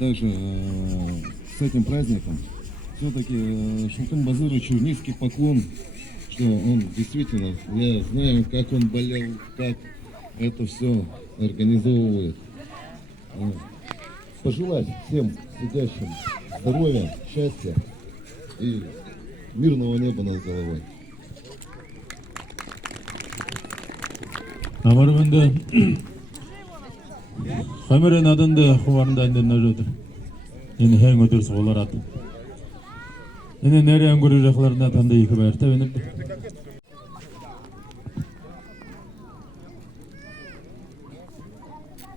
также с этим праздником. Все-таки Шултун Базыровичу низкий поклон, что он действительно, я знаю, как он болел, как это все организовывает. Пожелать всем сидящим здоровья, счастья и мирного неба над головой. Амармында Хамерен адында хуварында инден өдür. Ени һәң өдүрс болар аты. Ени нәре аңгүрү жакларына тандай ике бәртә бенеп.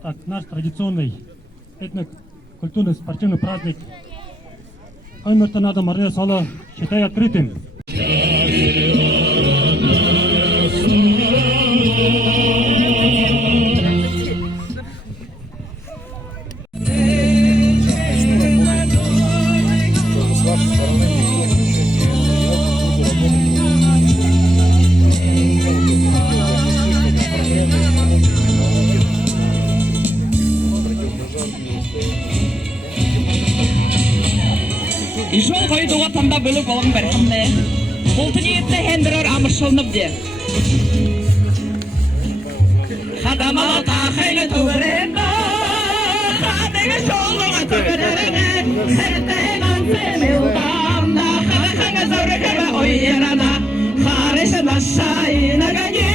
Так, наш традиционный этно-культурный спортивный праздник Хамертонада Мария Сала считаю открытым. Жол бойы ватанда бөліп алың бір қымды. Болты ниетті хендірер амыршылынып де. Қадамала тақайлы түбірінді, қадығы жолыға түбірінен, әрттен ансен ұлдамда, қадықаңа зәурі кәбі ойырана, қарышын ашайына ғани,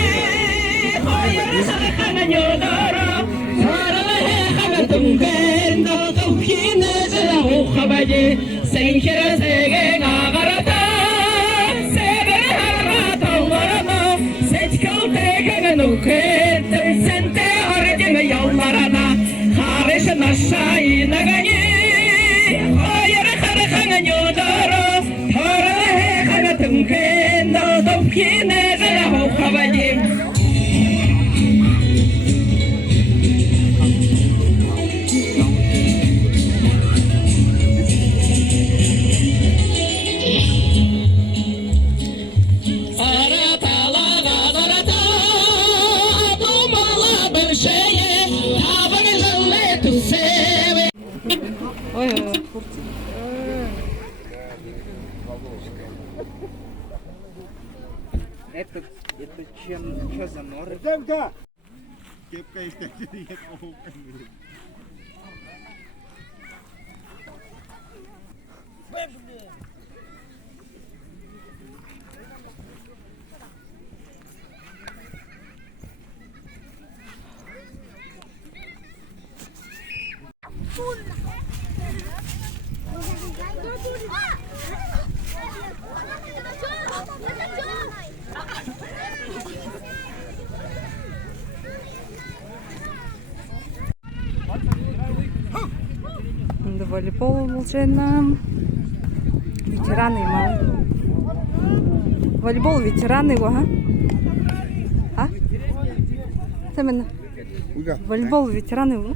ойыры қадықаңа нөдірі, сарылы қағыр түңгенді, түңкені жылы ұқыбәді, sen kerezegen ağarata, sever harata uğrana, seçkal tekenen ukettim, sen de aracını yollarana, karışın aşağıyla gani, hayır karıkanın yuduru, torunu hekanatım kendo, topkine zela hukavadim. Это чем, что за норы? Кепка из волейбол волжена. Ветераны мал. Волейбол ветераны его, а? Именно. Волейбол ветераны его.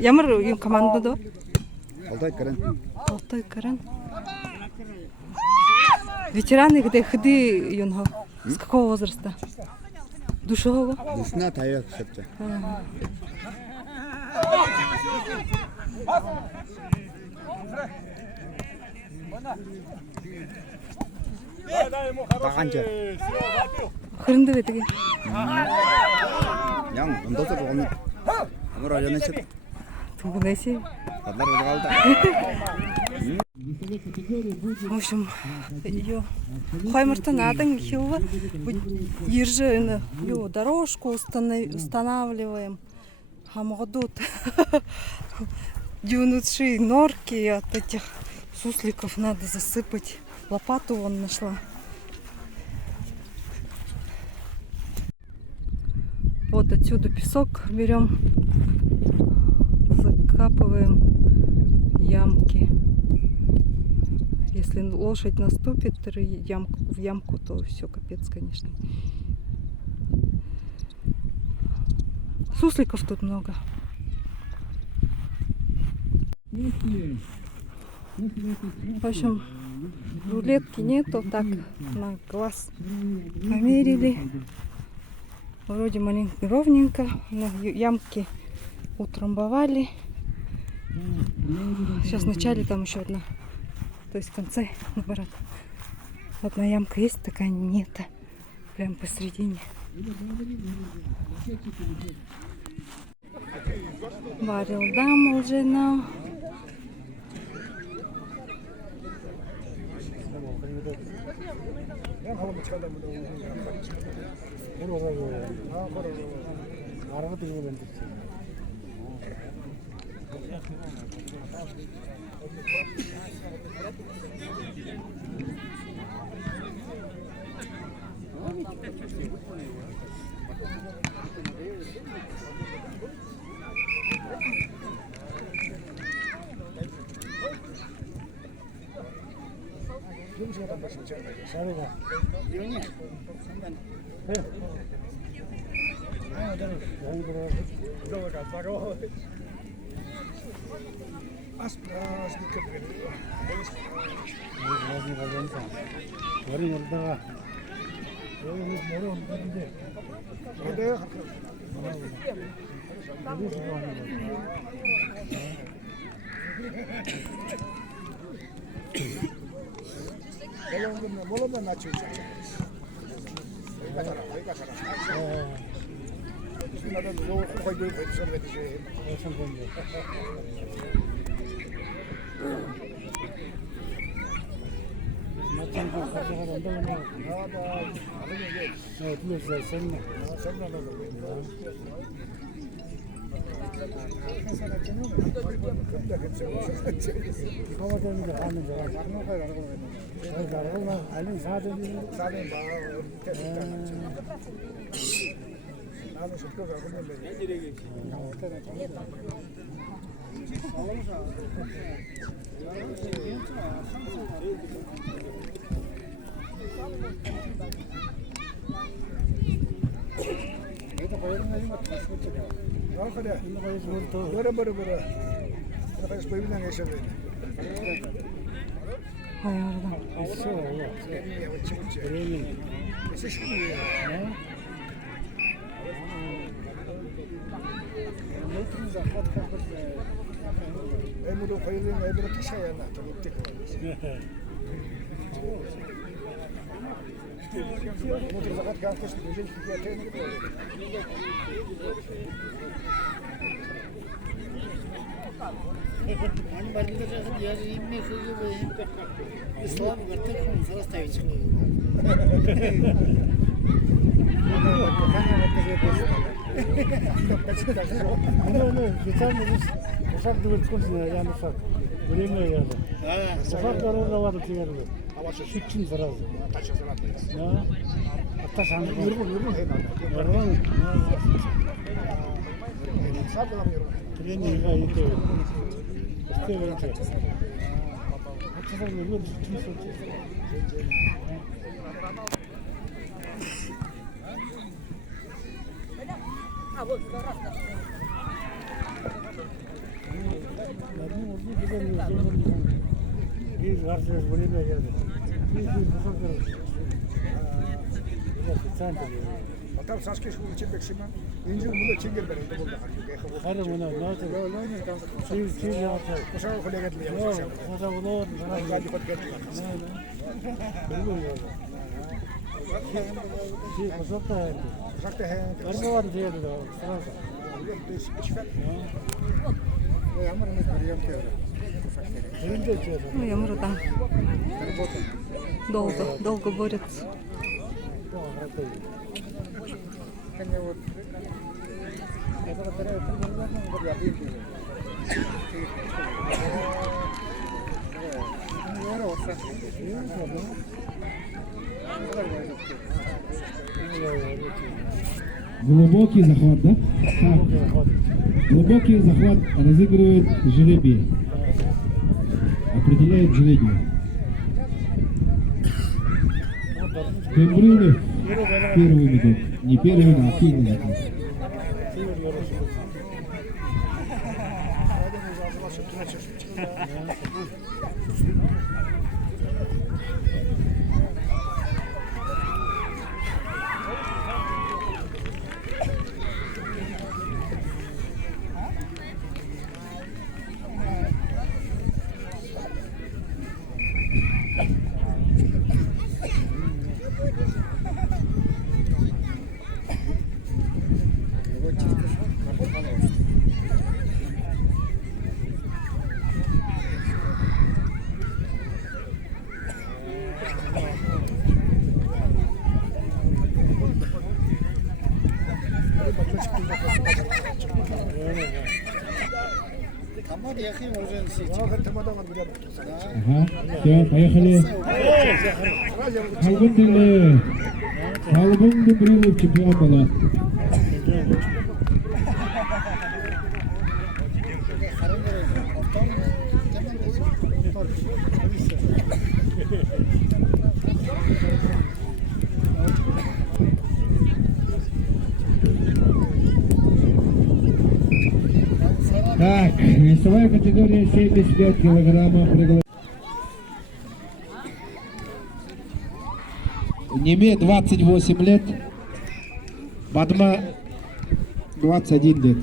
Ямар команда да? Алтай Карен. Ветераны где ходы юнга? С какого возраста? Душевого? Весна таяк шепте. Тағанча. Хырынды бетіге. Яң, ұндасы бұғылны. Амыр айжаны шет. Тұңғынайсы. Қадлар ұлғалды. В общем, Хаймертон адың хилы. Ержи дорожку устанавливаем. Хамгадут. Дюнутши норки от этих сусликов надо засыпать. Лопату вон нашла. Вот отсюда песок берем, закапываем ямки. Если лошадь наступит в ямку, то все, капец, конечно. Сусликов тут много. В общем, рулетки нету, так на глаз померили. Вроде маленько ровненько, но ямки утрамбовали. Сейчас в начале там еще одна, то есть в конце, наоборот, одна ямка есть, такая нет, прям посередине. Varıldam olacağına. Ну, ямры там долго борются. Глубокий захват, да? Так. Глубокий захват разыгрывает жеребие. Определяет жребий. Кембрюлев первый идут. Не первый, а первый идут. Ага, все, поехали. Халбын Дубрилов чемпион была. Так, весовая категория 75 килограммов. Неме 28 лет, Бадма 21 лет.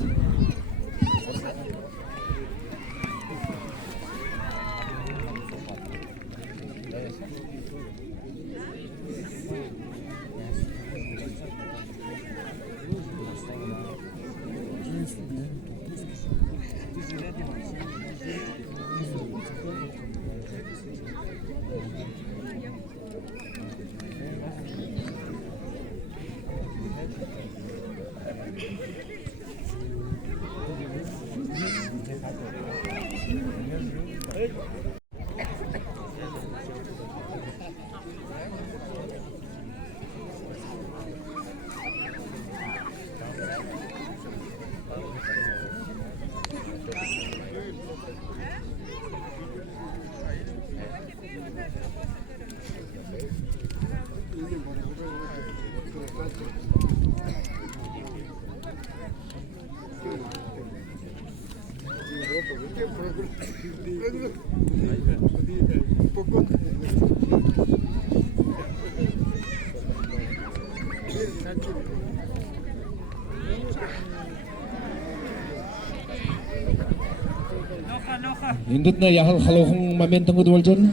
Indut na yahal halokong momentong udwal dyan.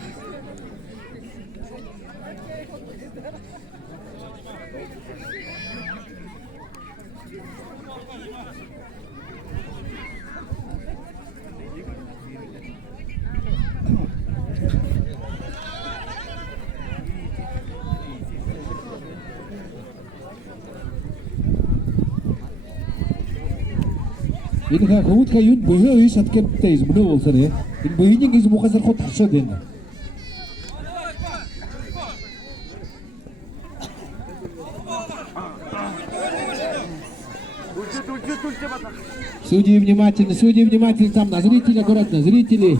Энэ хөвдгөө юунд бөхөө иш хатгэнтэй измнөө болсоор энэ бөйний гэж мухасар хот харшаад байна. Судьи внимательно, там на зрители аккуратно, зрители.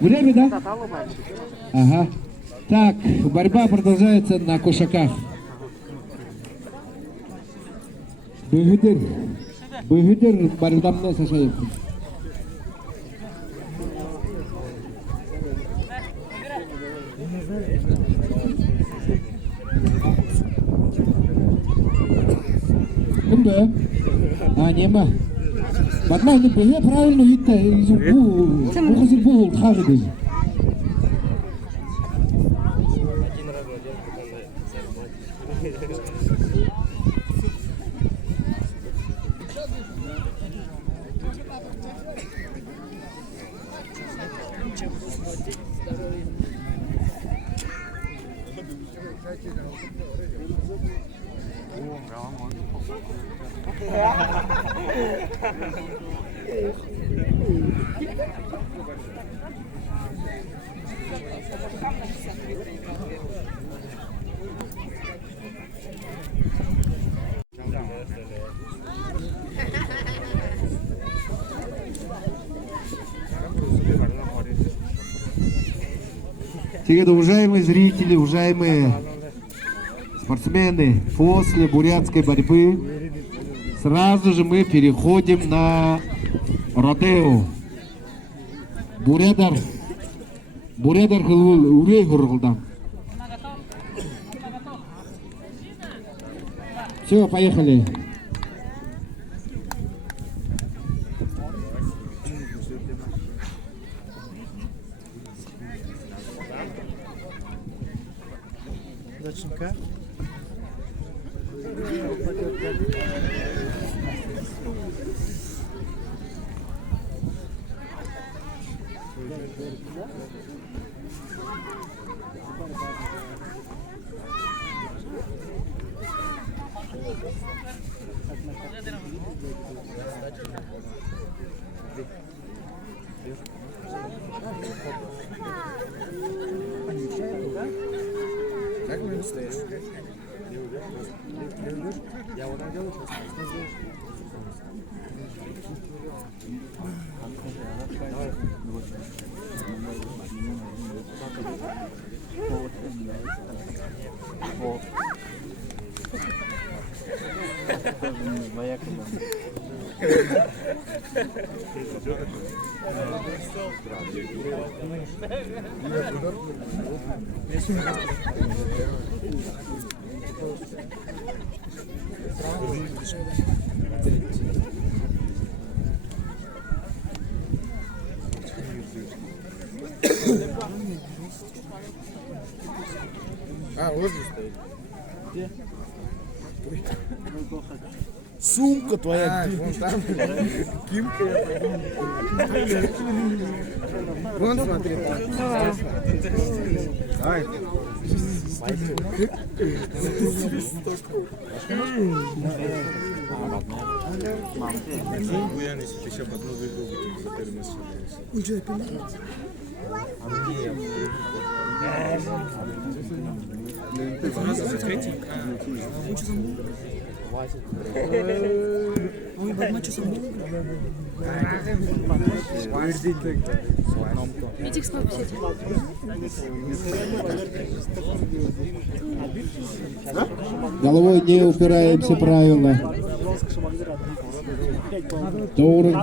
Время, да? Ага. Так, борьба продолжается на кошаках. Бөгөдөр бардамна сашайып. Кімді? Нема. Бадма, бөгө правильно үйітті. Бұл қызыр бұл қағы дейді. Теперь, уважаемые зрители, уважаемые спортсмены, после бурятской борьбы сразу же мы переходим на Родео. Бурядар хылыл үрей хургылдам. Все, поехали. Доченька. Сумка твоя. Вон там. Кимка. Вон смотри. Ай. Головой не упираемся правильно. Тоурен.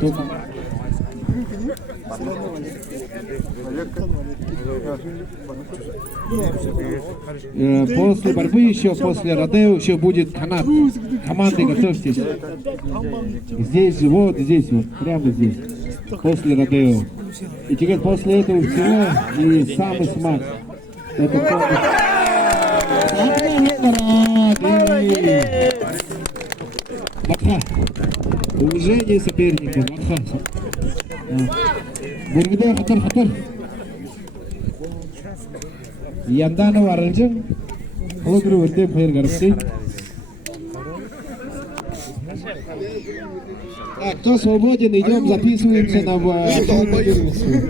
После борьбы еще, после Родео еще будет канат. Команды, готовьтесь. Здесь, вот прямо здесь. После Родео. И теперь после этого всего и самый смак. Это уважение соперника. Бургиде хатар. Яндана варалжин. Хлогру өте фейр гарапты. Так, кто свободен, идем записываемся на первенство.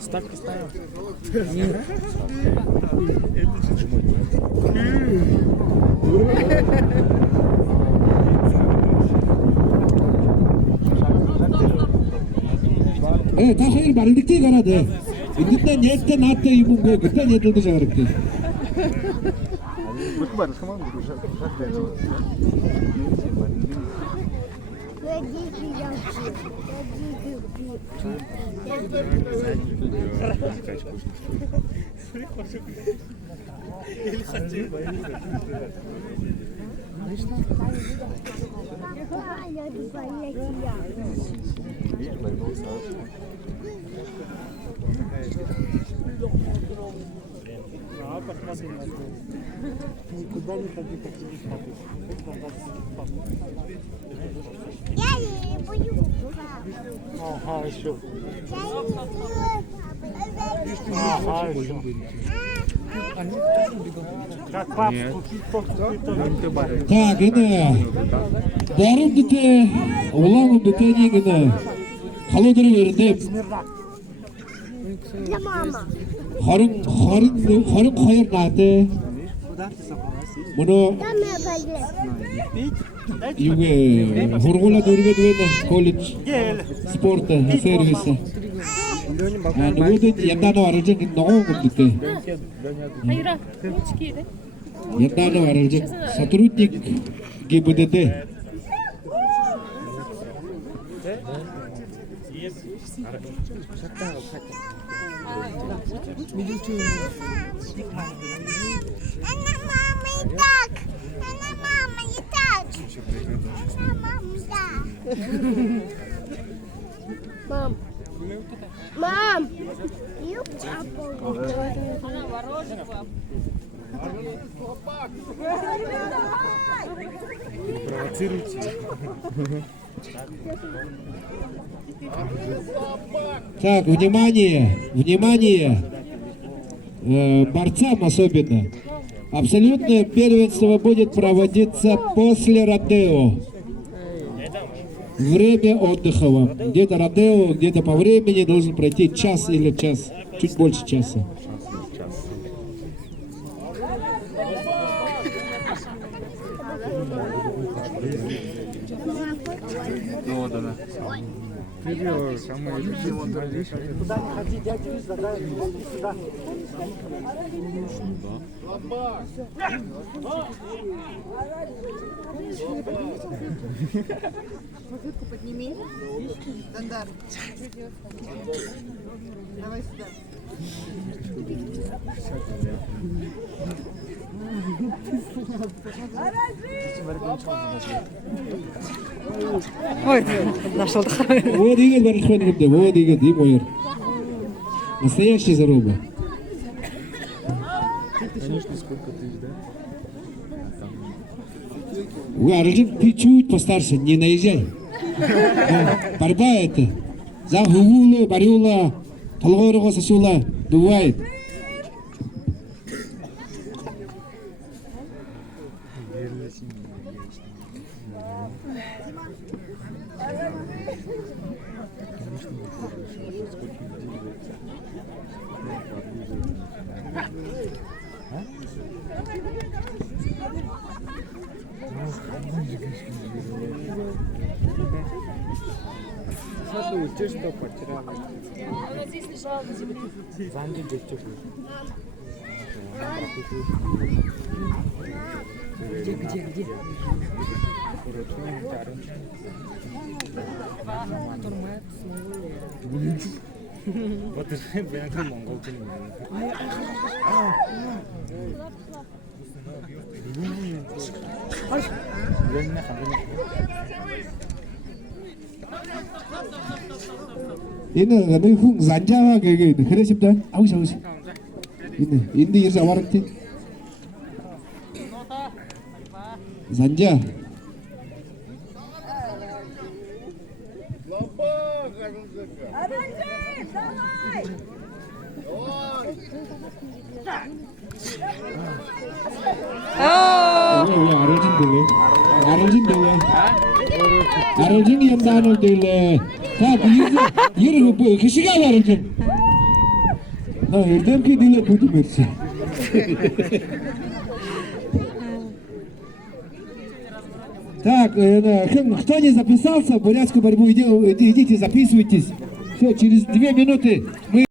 Ставки ставим. Тахир барылдыкты карады. Индитте нетте натте ибунге гытте нетилди жагарыкты. Никуда не ходи, как не смотри. Я не боюсь. Ага, еще. Ага, еще. Как пап, Так, эне барым дите, улам дите негене. Халыдыры вердеп. Я мама. Харин хайр нате. Муну Я не боюсь. юге хургула дурге дуэне колледж спорта сервиса. Нугуды яндана варалжин ногон дите. Hayra, çıkıyor. Яндана варалжин сотрудник ГИБДД. Она мама и так. Она мама и так. Она мама, да. Мам. Мам. Она ворожит вам. провоцируйте. Так, внимание, внимание, борцам особенно. Абсолютное первенство будет проводиться после Родео. Время отдыха вам. Где-то Родео, где-то по времени должен пройти час или час, чуть больше часа. Туда не ходи, дядя, видишь, да, сюда. Музыку подними. Стандарт. Давай сюда. Ой, нашел. Вот Игорь Барышванов, вот Игорь Димойер. Настоящий заруба. Аржин, ты чуть постарше, не наезжай. Борьба это. За гугулы, барюла, толгойрого сосула, бывает. Где? Ini kami hung zanja ke kira siapa? Aus. Ini irza warakti. Zanja. Arjun yang dano dile. Tak yürü kişi gel Arjun. Ha erdem ki dile kutu mersi. Так, кто не записался в бурятскую борьбу, идите записывайтесь. Все, через 2 минуты мы...